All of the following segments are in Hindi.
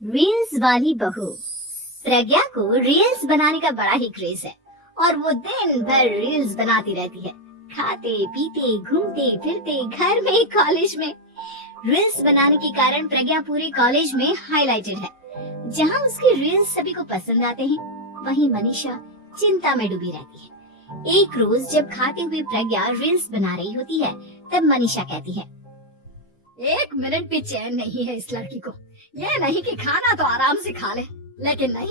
रील्स वाली बहू। प्रज्ञा को रील्स बनाने का बड़ा ही क्रेज है और वो दिन भर रील्स बनाती रहती है। खाते पीते घूमते फिरते घर में कॉलेज में रील्स बनाने के कारण प्रज्ञा पूरे कॉलेज में हाईलाइटेड है। जहाँ उसके रील्स सभी को पसंद आते हैं, वहीं मनीषा चिंता में डूबी रहती है। एक रोज जब खाते हुए प्रज्ञा रील्स बना रही होती है, तब मनीषा कहती है, एक मिनट भी चैन नहीं है इस लड़की को। ये नहीं कि खाना तो आराम से खा ले, लेकिन नहीं,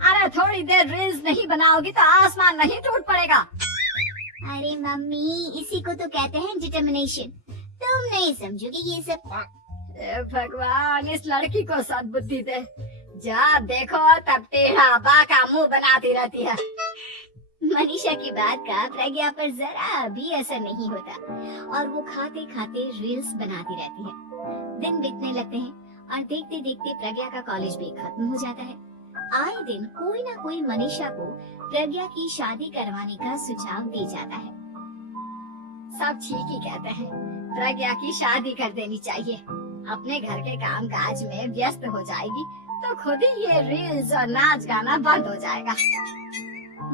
अरे थोड़ी देर रील्स नहीं बनाओगी तो आसमान नहीं टूट पड़ेगा। अरे मम्मी, इसी को तो कहते हैं डिटर्मिनेशन। तुम नहीं समझोगी ये सब। भगवान, इस लड़की को सद्बुद्धि दे। जब देखो तब टेढ़ा बाका मुंह बनाती रहती है। मनीषा की बात का प्रज्ञा पर जरा भी असर नहीं होता और वो खाते खाते रील्स बनाती रहती है। दिन बीतने लगते हैं और देखते देखते प्रज्ञा का कॉलेज भी खत्म हो जाता है। आए दिन कोई ना कोई मनीषा को प्रज्ञा की शादी करवाने का सुझाव दे जाता है। सब ठीक ही कहते हैं, प्रज्ञा की शादी कर देनी चाहिए। अपने घर के काम काज में व्यस्त हो जाएगी तो खुद ही ये रील्स और नाच गाना बंद हो जाएगा।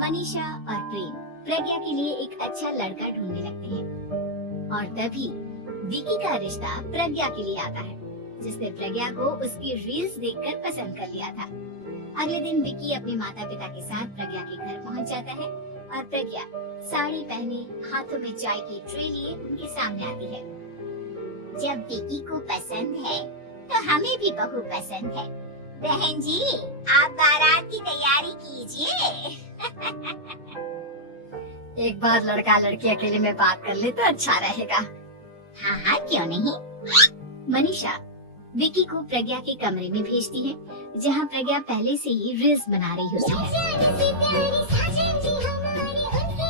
मनीषा और प्रेम प्रज्ञा के लिए एक अच्छा लड़का ढूंढने लगते हैं और तभी विकी का रिश्ता प्रज्ञा के लिए आता है, जिसने प्रज्ञा को उसकी रील्स देखकर पसंद कर लिया था। अगले दिन विकी अपने माता पिता के साथ प्रज्ञा के घर पहुंच जाता है और प्रज्ञा साड़ी पहने हाथों में चाय की ट्रे लिए उनके सामने आती है। जब विकी को पसंद है तो हमें भी बहू पसंद है। बहन जी, आप बारात की तैयारी कीजिए। एक बार लड़का लड़की अकेले में बात कर ले तो अच्छा रहेगा। हाँ हाँ, क्यों नहीं। मनीषा विकी को प्रज्ञा के कमरे में भेजती है, जहाँ प्रज्ञा पहले से ही रील्स बना रही होती है।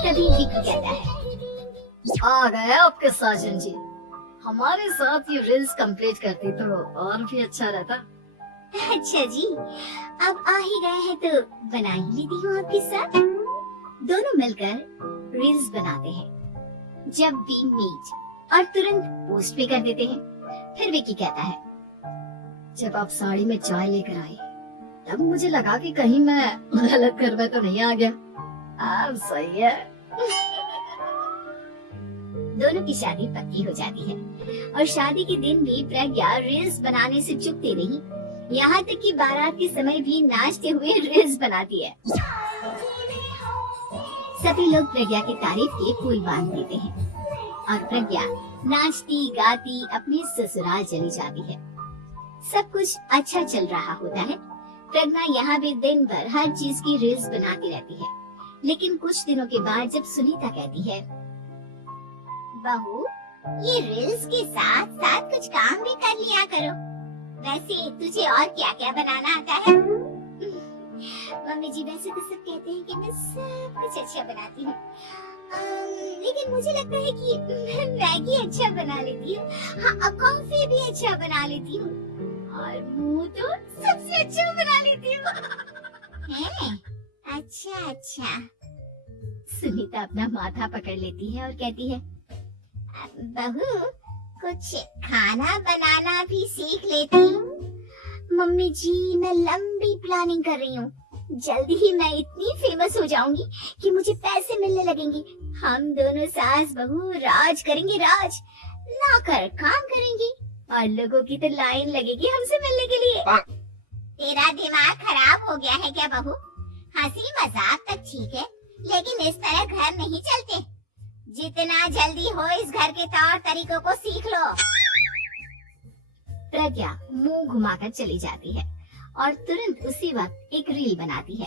तभी विकी कहता है, आ गए आपके साजन जी। हमारे साथ ये रील्स कंप्लीट करती तो और भी अच्छा रहता। अच्छा जी, अब आ ही गए हैं तो बना ही लेती हूँ आपके साथ। दोनों मिलकर रील्स बनाते हैं। जब वी मीट और तुरंत पोस्ट भी कर देते हैं। फिर विकी कहता है, जब आप साड़ी में चाय लेकर आई तब मुझे लगा कि कहीं मैं गलत घर में तो नहीं आ गया। अब सही है। दोनों की शादी पक्की हो जाती है और शादी के दिन भी प्रज्ञा रील्स बनाने से चूकती नहीं। यहाँ तक कि बारात के समय भी नाचते हुए रील्स बनाती है। सभी लोग प्रज्ञा की तारीफ के पुल बांध देते हैं और प्रज्ञा नाचती गाती अपने ससुराल चली जाती है। सब कुछ अच्छा चल रहा होता है। प्रज्ञा यहाँ भी दिन भर हर चीज की रील्स बनाती रहती है। लेकिन कुछ दिनों के बाद जब सुनीता कहती है, बहू, ये रील्स के साथ साथ कुछ काम भी कर लिया करो। वैसे तुझे और क्या क्या बनाना आता है? मम्मी जी, वैसे तो सब कहते हैं कि मैं सब कुछ अच्छा बनाती हूँ, लेकिन मुझे लगता है कि मैं मैगी अच्छा बना लेती हूँ। हाँ, कॉफी भी अच्छा बना लेती हूँ और मुंह तो सबसे अच्छा बना लेती हूँ। अच्छा अच्छा। सुनीता अपना माथा पकड़ लेती है और कहती है, बहू, कुछ खाना बनाना भी सीख लेती हूँ। मम्मी जी, मैं लंबी प्लानिंग कर रही हूँ। जल्दी ही मैं इतनी फेमस हो जाऊंगी कि मुझे पैसे मिलने लगेंगे। हम दोनों सास बहू राज करेंगे, राज। नौकर काम करेंगे और लोगों की तो लाइन लगेगी हमसे मिलने के लिए। तेरा दिमाग खराब हो गया है क्या बहू? हंसी मजाक तक ठीक है, लेकिन इस तरह घर नहीं चलते। जितना जल्दी हो इस घर के तौर तरीकों को सीख लो। प्रज्ञा मुंह घुमाकर चली जाती है और तुरंत उसी वक्त एक रील बनाती है।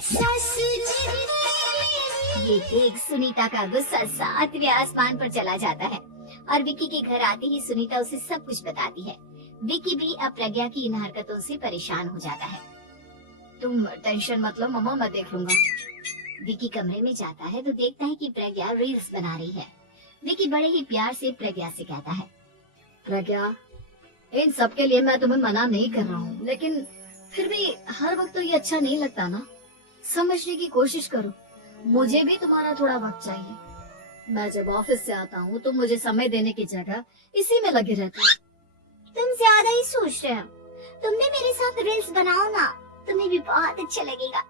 ये देख सुनीता का गुस्सा 7वें आसमान पर चला जाता है और विकी के घर आते ही सुनीता उसे सब कुछ बताती है। विकी भी अब प्रज्ञा की इन हरकतों से परेशान हो जाता है। तुम टेंशन मत लो मम्मा, मैं देख लूंगा। विकी कमरे में जाता है तो देखता है कि प्रज्ञा रील्स बना रही है। विकी बड़े ही प्यार से प्रज्ञा से कहता है, प्रज्ञा, इन सब के लिए मैं तुम्हें मना नहीं कर रहा हूँ, लेकिन फिर भी हर वक्त तो ये अच्छा नहीं लगता ना। समझने की कोशिश करो, मुझे भी तुम्हारा थोड़ा वक्त चाहिए। मैं जब ऑफिस से आता हूँ तो मुझे समय देने की जगह इसी में लगे रहते हो। तुम ज्यादा ही सोच रहे हो। तुम भी मेरे साथ रील्स बनाओ ना, तुम्हें भी बहुत अच्छा लगेगा।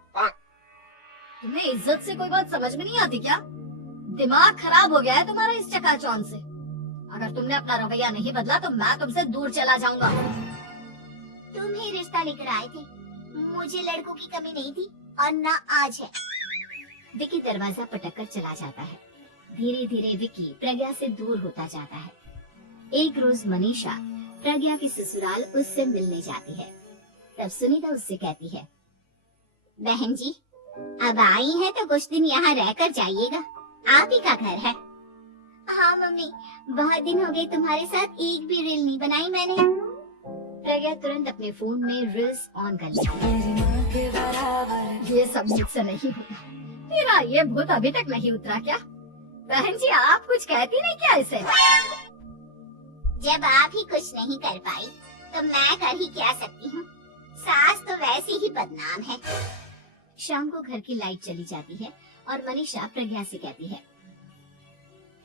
तुम्हें इज्जत से कोई बात समझ में नहीं आती क्या? दिमाग खराब हो गया है तुम्हारा इस चकाचौंध से। अगर तुमने अपना रवैया नहीं बदला तो मैं तुमसे दूर चला जाऊंगा। तुम ही रिश्ता लेकर आए थे, मुझे लड़कों की कमी नहीं थी और ना आज है। विकी दरवाजा पटक कर चला जाता है। धीरे धीरे विकी प्रज्ञा से दूर होता जाता है। एक रोज मनीषा प्रज्ञा की ससुराल उससे मिलने जाती है। तब सुनीता उससे कहती है, बहन जी अब आई है तो कुछ दिन यहाँ रहकर जाइएगा, आप ही का घर है। हाँ मम्मी, बहुत दिन हो गए तुम्हारे साथ एक भी रील नहीं बनाई मैंने। प्रज्ञा तुरंत अपने फोन में रील्स ऑन कर लेती है। ये सब मुझसे नहीं होगा। तेरा ये भूत अभी तक नहीं उतरा क्या? बहन जी आप कुछ कहती नहीं क्या इसे? जब आप ही कुछ नहीं कर पाई तो मैं कर ही क्या सकती हूँ, सास तो वैसे ही बदनाम है। शाम को घर की लाइट चली जाती है और मनीषा प्रज्ञा से कहती है,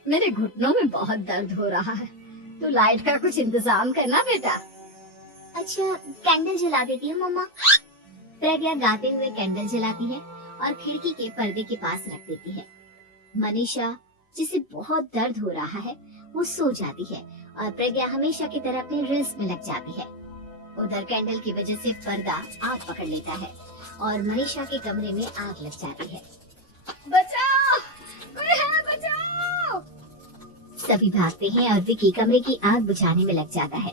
मेरे घुटनों में बहुत दर्द हो रहा है, तो लाइट का कुछ इंतजाम करना बेटा। अच्छा कैंडल जला देती हूँ मम्मा। प्रज्ञा गाते हुए कैंडल जलाती है और खिड़की के पर्दे के पास रख देती है। मनीषा जिसे बहुत दर्द हो रहा है वो सो जाती है और प्रज्ञा हमेशा की तरह अपने रील्स में लग जाती है। उधर कैंडल की वजह से पर्दा आग पकड़ लेता है और मनीषा के कमरे में आग लग जाती है। बचाओ, कोई है, बचाओ। सभी भागते हैं और विकी कमरे की आग बुझाने में लग जाता है,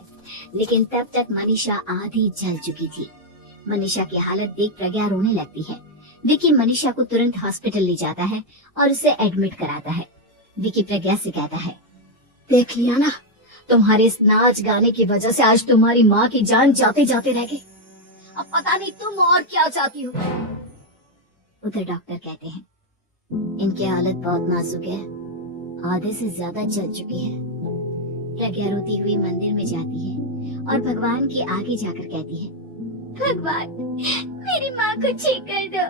लेकिन तब तक मनीषा आधी जल चुकी थी। मनीषा की हालत देख प्रज्ञा रोने लगती है। विकी मनीषा को तुरंत हॉस्पिटल ले जाता है और उसे एडमिट कराता है। विकी प्रज्ञा से कहता है, देख लिया ना, तुम्हारे इस नाच गाने की वजह से आज तुम्हारी माँ की जान जाते जाते रह गई। अब पता नहीं तुम और क्या चाहती हो। उधर डॉक्टर कहते हैं, इनकी हालत बहुत नाजुक है, आधे से ज्यादा जल चुकी है। प्रज्ञा रोती हुई मंदिर में जाती है और भगवान के आगे जाकर कहती है, भगवान मेरी माँ को ठीक कर दो,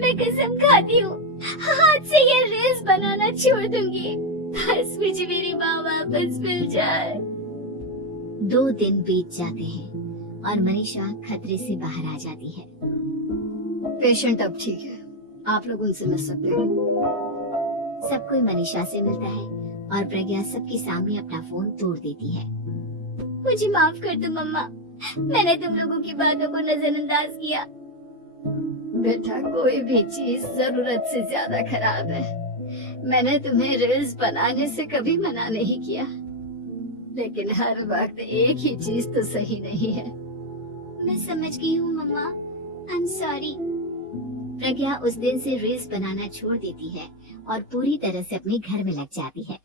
मैं कसम खाती हूँ हाथ से ये रील्स बनाना छोड़ दूंगी, बस मुझे मेरी माँ वापस मिल जाए। 2 दिन बीत जाते हैं और मनीषा खतरे से बाहर आ जाती है। पेशेंट अब ठीक है, आप लोग उनसे मिल सकते हो। सब कोई मनीषा से मिलता है और प्रज्ञा सबके सामने अपना फोन तोड़ देती है। मुझे माफ कर दो मम्मा, मैंने तुम लोगों की बातों को नजरअंदाज किया। बेटा कोई भी चीज जरूरत से ज्यादा खराब है। मैंने तुम्हें रील्स बनाने से कभी मना नहीं किया, लेकिन हर वक्त एक ही चीज तो सही नहीं है। मैं समझ गई हूँ मम्मा, आई एम सॉरी। प्रज्ञा उस दिन से रील्स बनाना छोड़ देती है और पूरी तरह से अपने घर में लग जाती है।